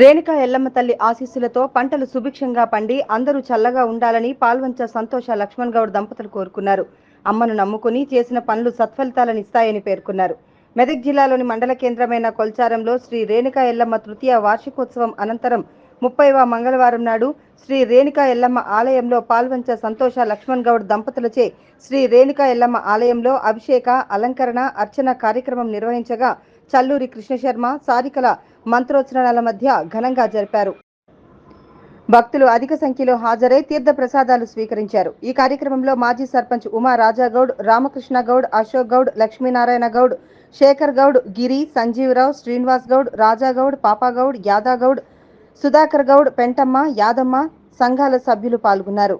రేణుకా ఎల్లమ్మ తల్లి ఆశీస్సులతో పంటలు సుభిక్షంగా పండి అందరూ చల్లగా ఉండాలని పాల్వంచ సంతోష లక్ష్మణ్ గౌడ్ దంపతులు కోరుకున్నారు. అమ్మను నమ్ముకుని చేసిన పనులు సత్ఫలితాలనిస్తాయని పేర్కొన్నారు. మెదక్ జిల్లాలోని మండల కేంద్రమైన కొల్చారంలో శ్రీ రేణుకా ఎల్లమ్మ తృతీయ వార్షికోత్సవం అనంతరం 30వ మంగళవారం నాడు శ్రీ రేణుకా ఎల్లమ్మ ఆలయంలో పాల్వంచ సంతోష లక్ష్మణ్ గౌడ్ దంపతులచే శ్రీ రేణుకా ఎల్లమ్మ ఆలయంలో అభిషేక, అలంకరణ, అర్చన కార్యక్రమం నిర్వహించగా చల్లూరి కృష్ణశర్మ, సారికల మంత్రోచ్చరణల మధ్య ఘనంగా జరిపారు. భక్తులు అధిక సంఖ్యలో హాజరై తీర్థ ప్రసాదాలు స్వీకరించారు. ఈ కార్యక్రమంలో మాజీ సర్పంచ్ ఉమా రాజాగౌడ్, రామకృష్ణ గౌడ్, అశోక్ గౌడ్, లక్ష్మీనారాయణ గౌడ్, శేఖర్ గౌడ్, గిరి, సంజీవరావు, శ్రీనివాస్ గౌడ్, రాజాగౌడ్, పాపాగౌడ్, యాదాగౌడ్, సుధాకర్ గౌడ్, పెంటమ్మ, యాదమ్మ సంఘాల సభ్యులు పాల్గొన్నారు.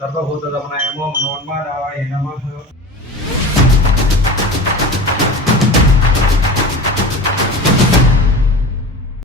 सर्वभूतदमनाय नमो मनोन्मादाय नमः।